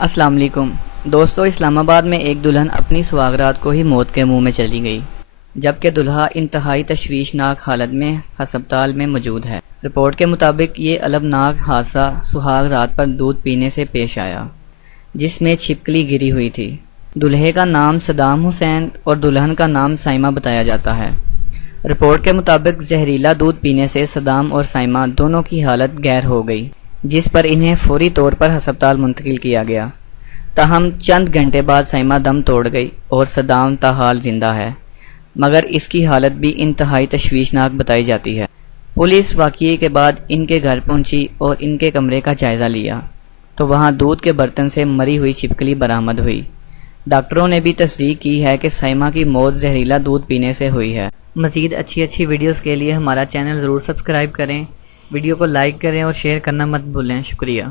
السلام علیکم دوستو، اسلام آباد میں ایک دلہن اپنی سواگرات کو ہی موت کے منہ میں چلی گئی، جبکہ دلہا انتہائی تشویشناک حالت میں ہسپتال میں موجود ہے۔ رپورٹ کے مطابق یہ المناک حادثہ سہاگ رات پر دودھ پینے سے پیش آیا، جس میں چھپکلی گری ہوئی تھی۔ دلہے کا نام صدام حسین اور دلہن کا نام سائمہ بتایا جاتا ہے۔ رپورٹ کے مطابق زہریلا دودھ پینے سے صدام اور سائمہ دونوں کی حالت گیر ہو گئی، جس پر انہیں فوری طور پر ہسپتال منتقل کیا گیا۔ تاہم چند گھنٹے بعد سائمہ دم توڑ گئی اور صدام تاحال زندہ ہے، مگر اس کی حالت بھی انتہائی تشویشناک بتائی جاتی ہے۔ پولیس واقعے کے بعد ان کے گھر پہنچی اور ان کے کمرے کا جائزہ لیا تو وہاں دودھ کے برتن سے مری ہوئی چھپکلی برآمد ہوئی۔ ڈاکٹروں نے بھی تصدیق کی ہے کہ سائمہ کی موت زہریلا دودھ پینے سے ہوئی ہے۔ مزید اچھی ویڈیوز کے لیے ہمارا چینل ضرور سبسکرائب کریں، ویڈیو کو لائک کریں اور شیئر کرنا مت بھولیں۔ شکریہ۔